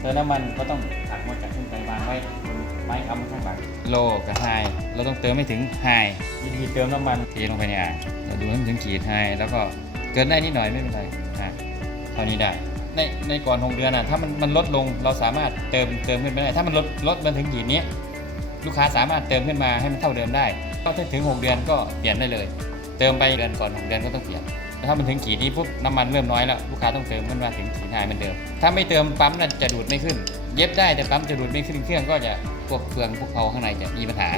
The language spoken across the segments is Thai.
เติมน้ำมันก็ต้องตักมาจากขึ้นไปวางไว้บนไม้ค้ำข้างหลังโลกับไฮเราต้องเติมไม่ถึงไฮวิธีเติมน้ำมันเทลงไปในอ่างเราดูให้มันถึงขีดไฮแล้วก็เกินได้นิดหน่อยไม่เป็นไรอะเท่านี้ได้ ในในก่อนหกเดือนอะถ้ามันมันลดลงเราสามารถเติมเติมขึ้นไปได้ ถ้ามันลดลดมาถึงขีดนี้ลูกค้าสามารถเติมขึ้นมาให้มันเท่าเดิมได้ ก็ถ้าถึง6เดือนก็เปลี่ยนได้เลย เติมไปเดือนก่อน6เดือนก็ต้องเปลี่ยน แต่ถ้ามันถึงขีดนี้ปุ๊บน้ำมันเริ่มน้อยแล้วลูกค้าต้องเติมขึ้นมาถึงขีดไฮเหมือนเดิม ถ้าไม่เติมปั๊มน่าจะดูดไม่ขึ้น เย็บได้แต่ปั๊มจะดูดไม่ขึ้นเครื่องก็จะพวกเฟืองพวกเขาข้างในจะมีปัญหา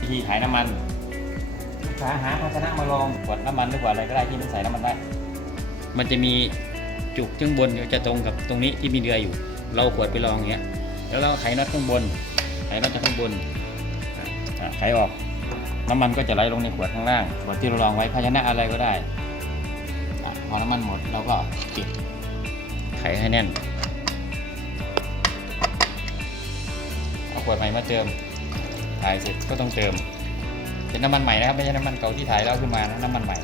วิธีถ่ายน้ำมันลูกค้าหาภาชนะมาลองขวดน้ำมันหรือขวดอะไรก็ได้ที่มันใส่น้ำมันได้ มันจะมีจุกข้างบนจะตรงกับตรงนี้ที่มีเรืออยู่ เราขวดไปลองอย่างเงี้ยแล้วเราไขน็อตข้างบนไขน็อตจากข้างบน ไขออกน้ำมันก็จะไหลลงในขวดข้างล่างขวดที่เราลองไว้ภาชนะอะไรก็ได้อพอน้ำมันหมดเราก็ปิดไขให้แน่นเอาขวดใหม่มาเติมถ่ายเสร็จก็ต้องเติม เป็นน้ำมันใหม่นะครับไม่ใช่น้ำมันเก่าที่ถ่ายแล้วขึ้นมานะน้ำมันใหม่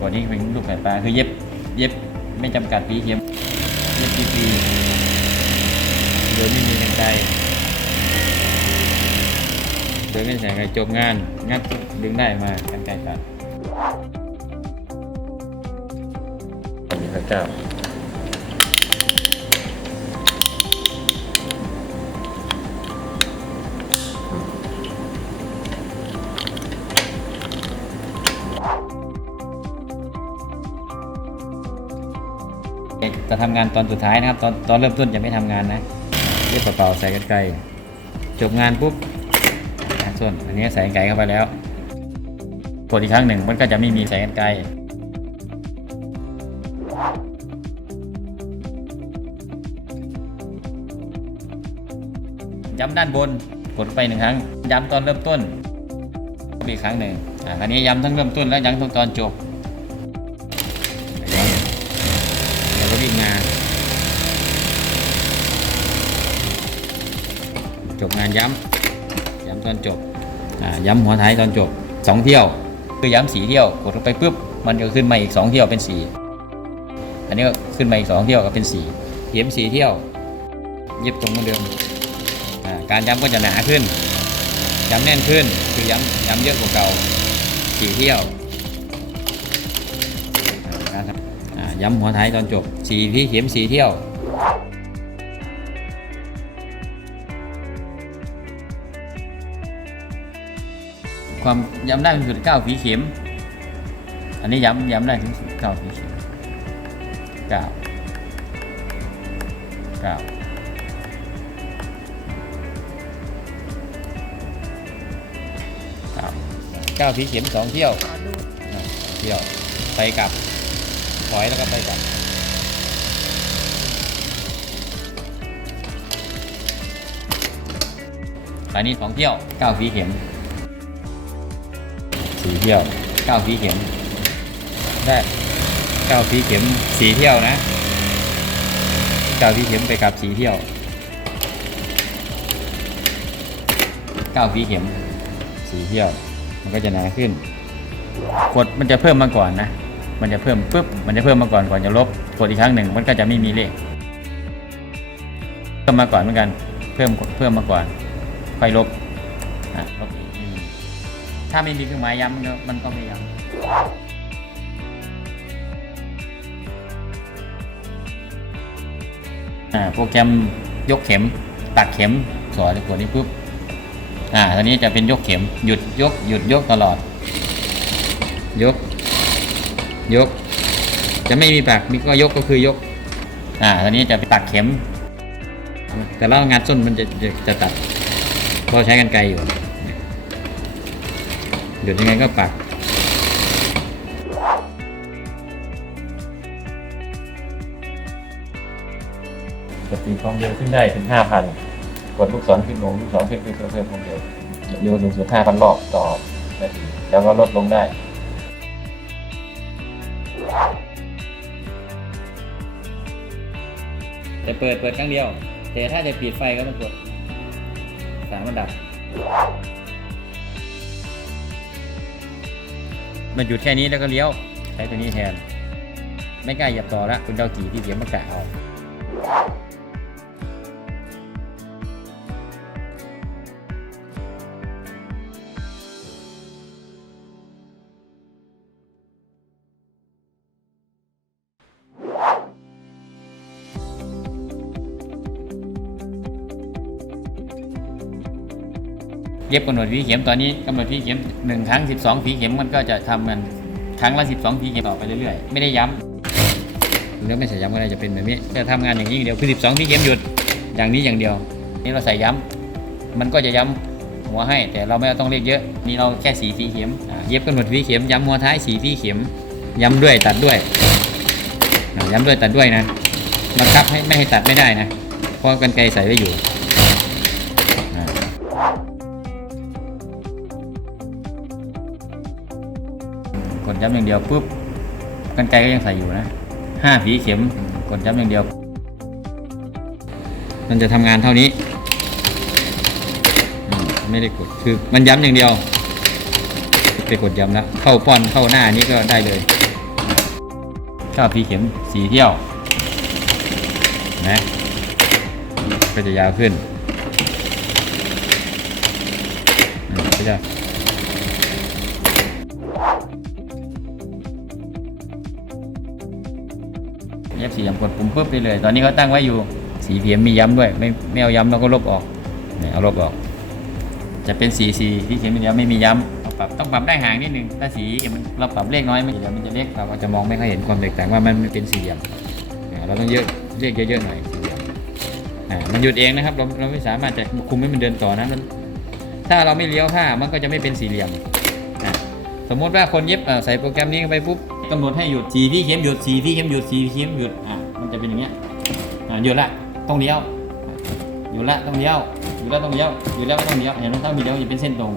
ก่อนนี้เป็นลูกไก่ปลาคือเย็บเย็บไม่จำกัดปีเข็มเย็บปีปีโดยไม่มีกันไกโดยไม่ใส่ไงจบงานงัดดึงได้มากันไกรตัดมีพระเจ้า จะทำงานตอนสุดท้ายนะครับ ตอนตอนเริ่มต้นจะไม่ทำงานนะเย็บเปล่าๆใส่กันไกรจบงานปุ๊บอะส่วนอันนี้ใส่กันไกรเข้าไปแล้วกดอีกครั้งหนึ่งมันก็จะไม่มีแสงกันไกลย้ำด้านบนกดไปหนึ่งครั้ง ย้ำตอนเริ่มต้นอีกครั้งหนึ่งอ่าคราวนี้ย้ำทั้งเริ่มต้นและย้ำทั้งตอนจบ วิ่งมา จบงานย้ำย้ำตอนจบย้ำหัวท้ายตอนจบสองเที่ยว คือย้ำสีเที่ยวกดลงไปปุ๊บมันจะขึ้นมาอีกสองเที่ยวเป็นสีอันนี้ก็ขึ้นมาอีกสองเที่ยวก็เป็นสีเข็มสีเที่ยว เย็บตรงเหมือนเดิมการย้ำก็จะหนาขึ้นย้ำแน่นขึ้น คือย้ำย้ำเยอะกว่าเก่าสีเที่ยว ย้ำหัวท้ายตอนจบสีที่เข็มสีเที่ยวความย้ำได้ถึงสุดเก้าฝีเข็ม อันนี้ย้ำย้ำได้ถึงสุดเก้าฝีเข็มเก้าเก้าเก้าเก้าผีเข็มสองเที่ยวขอดูอ่าเที่ยวไปกลับ ถอยแล้วก็ไปกลับอันนี้สองเที่ยวเก้าผีเข็มสี่เที่ยวเก้าผีเข็มได้เก้าผีเข็มสี่เที่ยวนะเก้าผีเข็มไปกลับสี่เที่ยวเก้าผีเข็มสี่เที่ยว มันก็จะหนาขึ้นกดมันจะเพิ่มมาก่อนนะ มันจะเพิ่มปุ๊บมันจะเพิ่มมาก่อนก่อนจะลบกดอีกครั้งหนึ่งมันก็จะไม่มีเลข เพิ่มมาก่อนเหมือนกันเพิ่มเพิ่มมาก่อนค่อยลบลบอีกถ้าไม่มีเครื่องหมายย้ำมันก็มันก็ไม่ย้ำโปรแกรมยกเข็มตักเข็มสอนกดนี้ปุ๊บอ่าตอนนี้จะเป็นยกเข็มหยุดยกหยุดยกตลอด ยก ยก จะไม่มีปากมีก็ยกก็คือยก อ่าตอนนี้จะไปตัดเข็ม แต่แล้วงานส้นมันจะจะจะตัดเพราใช้กันไกลอยู่หยุดยังไงก็ปักกดตีความเร็วขึ้นได้ถึง 5,000 กดลูกศรขึ้นลงลูกศรขึ้นขึ้นเพิ่มเพิ่มความเร็วเร็วสูงสุด5,000 รอบต่อนาทีแล้วก็ลดลงได้ จะเปิดเปิดครั้งเดียว แต่ถ้าจะปิดไฟก็ต้องกดสามระดับ มันหยุดแค่นี้แล้วก็เลี้ยวใช้ตัวนี้แทน ไม่กล้าเหยียบต่อละคุณเดากี่ที่เสียมากะเอา เย็บกำหนดผีเข็มตอนนี้กำหนดผีเข็มหนึ่งครั้งสิบสองผีเข็มมันก็จะทำมันครั้งละสิบสองผีเข็มต่อไปเรื่อยๆ ไม่ได้ย้ำหรือไม่ใส่ย้ำก็ได้จะเป็นแบบนี้จะทำงานอย่างนี้อย่างเดียวคือสิบสองผีเข็มหยุดอย่างนี้อย่างเดียว นี่เราใส่ย้ำมันก็จะย้ำหัวให้แต่เราไม่ต้องเรียกเยอะนี่เราแค่สีผีเข็มเย็บกำหนดผีเข็มย้ำหัวท้ายสีผีเข็มย้ำด้วยตัดด้วยย้ำด้วยตัดด้วยนะบังคับให้ไม่ให้ตัดไม่ได้นะเพราะกันไกรใส่ไว้อยู่ ย้ำอย่างเดียวปุ๊บกันไกก็ยังใส่อยู่นะห้าผีเข็มกดย้ำอย่างเดียว มันจะทำงานเท่านี้ ไม่ได้กดคือมันย้ำอย่างเดียวไปกดย้ำแล้วเข้าป้อนเข้าหน้านี้ก็ได้เลยเข้าผีเข็มสีเที่ยวนะก็จะยาวขึ้นก็จะ เย็บสี่ย้ำกดปุ่มปุ๊บได้เลย ตอนนี้เขาตั้งไว้อยู่สีเพียมมีย้ำด้วย ไม่ไม่เอาย้ำเราก็ลบออกเนี่ยเอาลบออก จะเป็นสีสีที่เขียนเป็นย้ำไม่มีย้ำเอาปรับต้องปรับได้ห่างนิดนึงถ้าสีมันเราปรับเลขน้อยมันจะมันจะเล็กเราก็จะมองไม่ค่อยเห็นความแตกต่างว่ามันเป็นสี่เหลี่ยมเราต้องเยอะเลขเยอะๆหน่อยสี่เหลี่ยมมันหยุดเองนะครับเราเราไม่สามารถจะคุมให้มันเดินต่อนะมันถ้าเราไม่เลี้ยวผ้ามันก็จะไม่เป็นสี่เหลี่ยมสมมติว่าคนเย็บใส่โปรแกรมนี้ไปปุ๊บ กำหนดให้หยุดสีที่เข็มหยุดสีที่เข็มหยุดสีที่เข็มหยุดอะมันจะเป็นอย่างเงี้ยอะหยุดละต้องเลี้ยวหยุดละต้องเลี้ยวหยุดละต้องเลี้ยวหยุดแล้วก็ต้องเลี้ยวเห็นไหมถ้ามีเลี้ยวจะเป็นเส้นตรง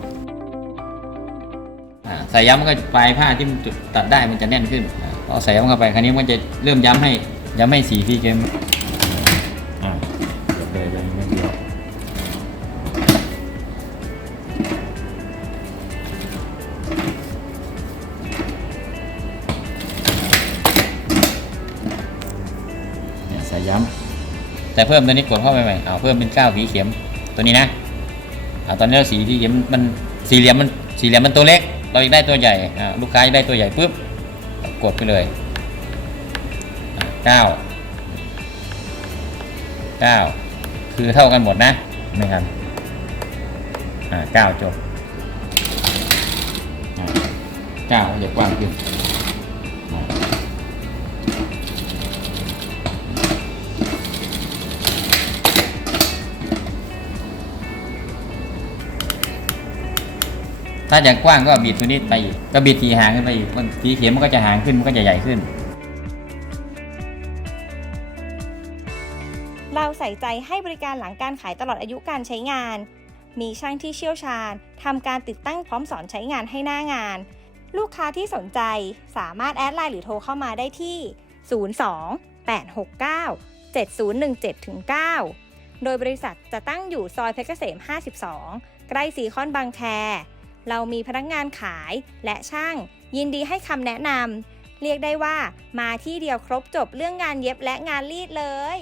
อ่าใส่ย้ำมันก็ปลายผ้าที่มันตัดได้มันจะแน่นขึ้นพอใส่ย้ำเข้าไปคราวนี้มันจะเริ่มย้ำให้ย้ำให้สีที่เข้ม เนี่ยใส่ย้ำแต่เพิ่มตัวนี้กดเข้าไปใหม่เอาเพิ่มเป็น9ผีเข็มตัวนี้นะเอาตอนนี้เราสีที่เข็มมันสี่เหลี่ยมมันสี่เหลี่ยมมันตัวเล็ก เราอยากได้ตัวใหญ่ลูกค้าอยากได้ตัวใหญ่ปุ๊บกดไปเลยเก้าเก้าคือเท่ากันหมดนะไม่ครับอ่าเก้าจบอ่าเก้าจะกว้างขึ้น ถ้าอย่างกว้างก็บีบตัวนี้ไปอีกก็บีบทีหางขึ้นไปอีกมันทีเข็มมันก็จะหางขึ้นมันก็จะใหญ่ขึ้น เราใส่ใจให้บริการหลังการขายตลอดอายุการใช้งาน มีช่างที่เชี่ยวชาญทำการติดตั้งพร้อมสอนใช้งานให้หน้างาน ลูกค้าที่สนใจสามารถแอดไลน์หรือโทรเข้ามาได้ที่ 02 869 7017 9 โดยบริษัทจะตั้งอยู่ซอยเพชรเกษม 52 ใกล้สีคอนบางแค เรามีพนักงานขายและช่าง ยินดีให้คำแนะนำเรียกได้ว่ามาที่เดียวครบจบเรื่องงานเย็บและงานรีดเลย